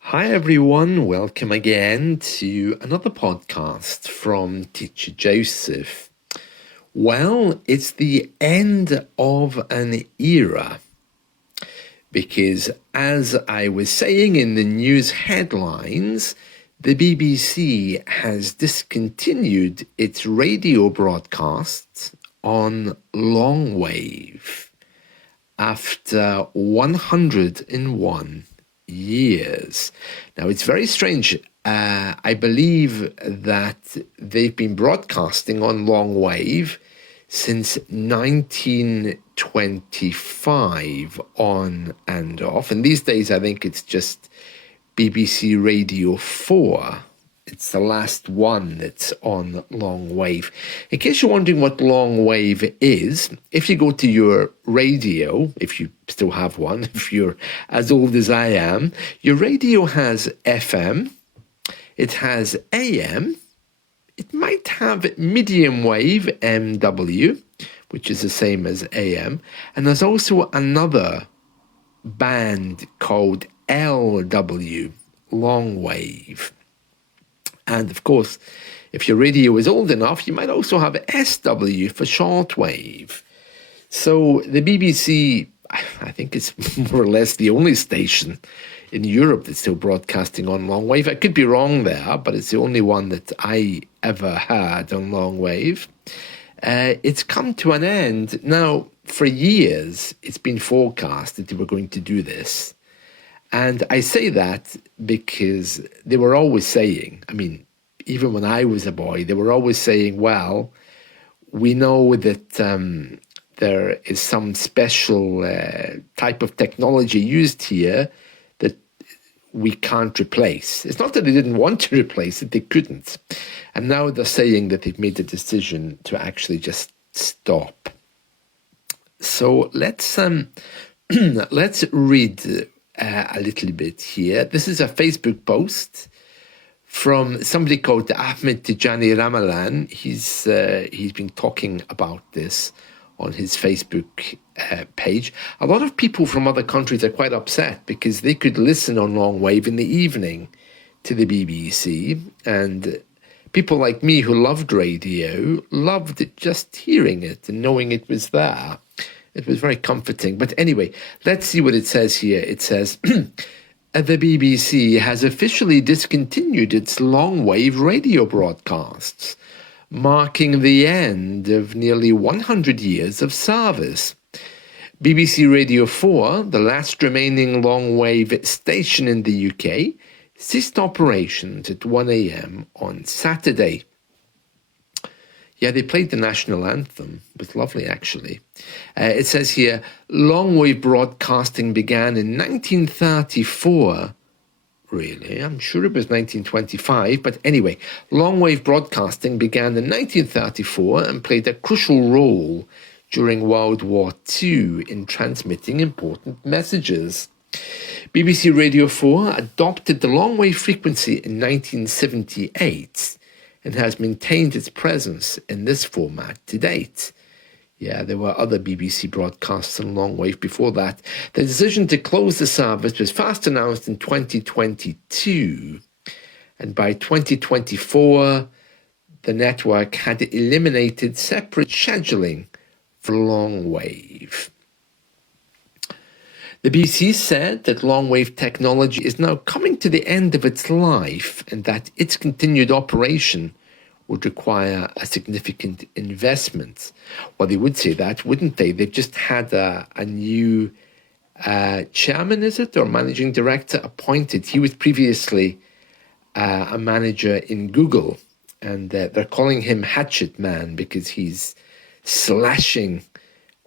Hi everyone, welcome again to another podcast from Teacher Joseph. Well, it's the end of an era because, as I was saying in the news headlines, the BBC has discontinued its radio broadcasts on long wave after 101 years. Now, it's very strange. I believe that they've been broadcasting on long wave since 1925, on and off. And these days, I think it's just BBC Radio 4. It's the last one that's on long wave. In case you're wondering what long wave is, if you go to your radio, if you still have one, if you're as old as I am, your radio has FM, it has AM, it might have medium wave, MW, which is the same as AM, and there's also another band called LW, long wave. And of course, if your radio is old enough, you might also have SW for shortwave. So the BBC, I think it's more or less the only station in Europe that's still broadcasting on long wave. I could be wrong there, but it's the only one that I ever had on long wave. It's come to an end. Now, for years, it's been forecast that they were going to do this. And I say that because they were always saying, even when I was a boy, they were always saying, well, we know that there is some special type of technology used here that we can't replace. It's not that they didn't want to replace it, they couldn't. And now they're saying that they've made the decision to actually just stop. So let's read a little bit here. This is a Facebook post from somebody called Ahmed Tijani Ramalan. He's been talking about this on his Facebook page. A lot of people from other countries are quite upset because they could listen on long wave in the evening to the BBC, and people like me who loved radio loved just hearing it and knowing it was there. It was very comforting. But anyway, let's see what it says here. It says, the BBC has officially discontinued its long-wave radio broadcasts, marking the end of nearly 100 years of service. BBC Radio 4, the last remaining long-wave station in the UK, ceased operations at 1 a.m. on Saturday. Yeah, they played the national anthem. It was lovely, actually. It says here, long-wave broadcasting began in 1934. Really? I'm sure it was 1925. But anyway, long-wave broadcasting began in 1934 and played a crucial role during World War II in transmitting important messages. BBC Radio 4 adopted the long-wave frequency in 1978 and has maintained its presence in this format to date. Yeah, there were other BBC broadcasts on long wave before that. The decision to close the service was first announced in 2022, and by 2024, the network had eliminated separate scheduling for long wave. The BBC said that long-wave technology is now coming to the end of its life and that its continued operation would require a significant investment. Well, they would say that, wouldn't they? They've just had a new chairman, is it, or managing director appointed. He was previously a manager in Google, and they're calling him Hatchet Man because he's slashing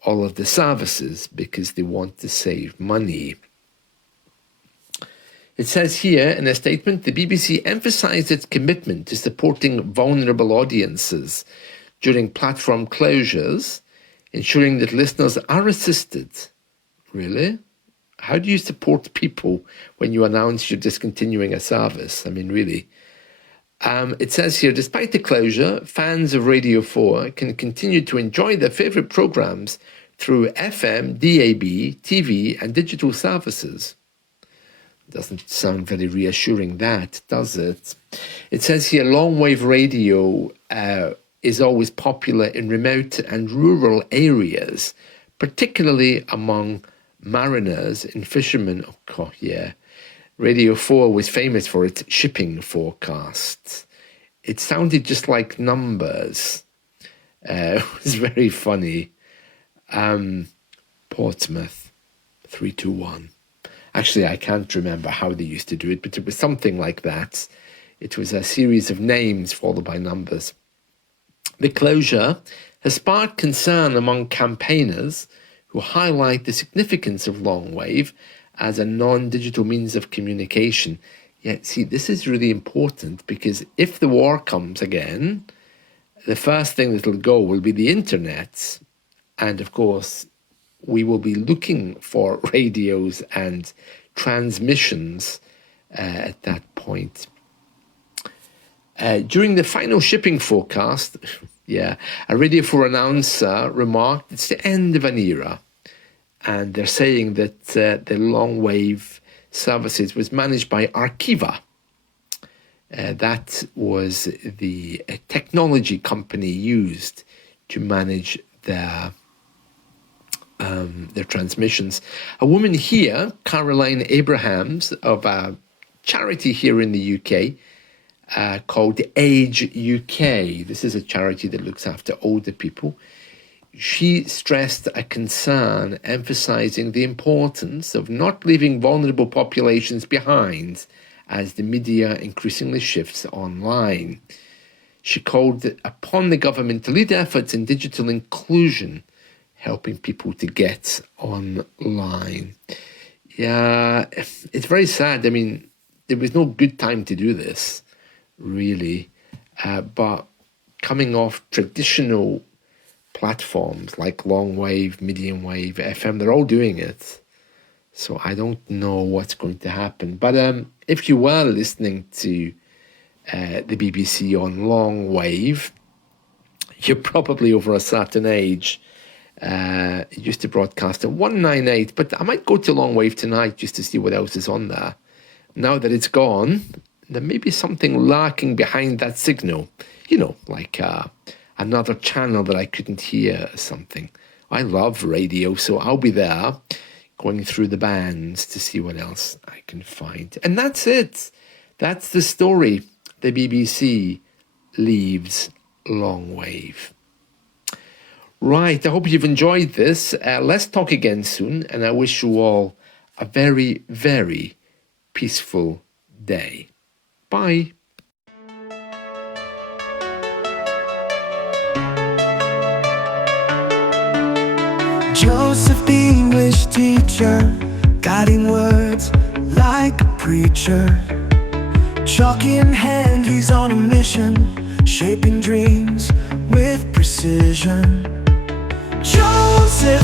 all of the services because they want to save money. It says here in a statement, the BBC emphasised its commitment to supporting vulnerable audiences during platform closures, ensuring that listeners are assisted. Really? How do you support people when you announce you're discontinuing a service? Really. It says here, despite the closure, fans of Radio 4 can continue to enjoy their favourite programmes through FM, DAB, TV and digital services. Doesn't sound very reassuring, that, does it? It says here, long-wave radio is always popular in remote and rural areas, particularly among mariners and fishermen. Oh, yeah. Radio 4 was famous for its shipping forecasts. It sounded just like numbers. It was very funny. Portsmouth, 321. Actually, I can't remember how they used to do it, but it was something like that. It was a series of names followed by numbers. The closure has sparked concern among campaigners who highlight the significance of long wave as a non-digital means of communication. Yet, see, this is really important, because if the war comes again, the first thing that will go will be the internet. And of course, we will be looking for radios and transmissions at that point. During the final shipping forecast, a Radio 4 announcer remarked it's the end of an era. And they're saying that the long wave services was managed by Arqiva. That was the technology company used to manage their transmissions. A woman here, Caroline Abrahams, of a charity here in the UK called Age UK. This is a charity that looks after older people. She stressed a concern emphasizing the importance of not leaving vulnerable populations behind as the media increasingly shifts online. She called upon the government to lead efforts in digital inclusion, helping people to get online. Yeah, it's very sad. I mean, there was no good time to do this, really. But coming off traditional platforms like long wave, medium wave, FM, they're all doing it. So I don't know what's going to happen. But if you were listening to the BBC on long wave, you're probably over a certain age. It used to broadcast at 198, but I might go to long wave tonight just to see what else is on there. Now that it's gone, there may be something lurking behind that signal. You know, like another channel that I couldn't hear or something. I love radio, so I'll be there going through the bands to see what else I can find. And that's it. That's the story. The BBC leaves long wave. Right, I hope you've enjoyed this. Let's talk again soon, and I wish you all a very, very peaceful day. Bye. Joseph, the English teacher, guiding words like a preacher. Chalk in hand, he's on a mission, shaping dreams with precision. Joseph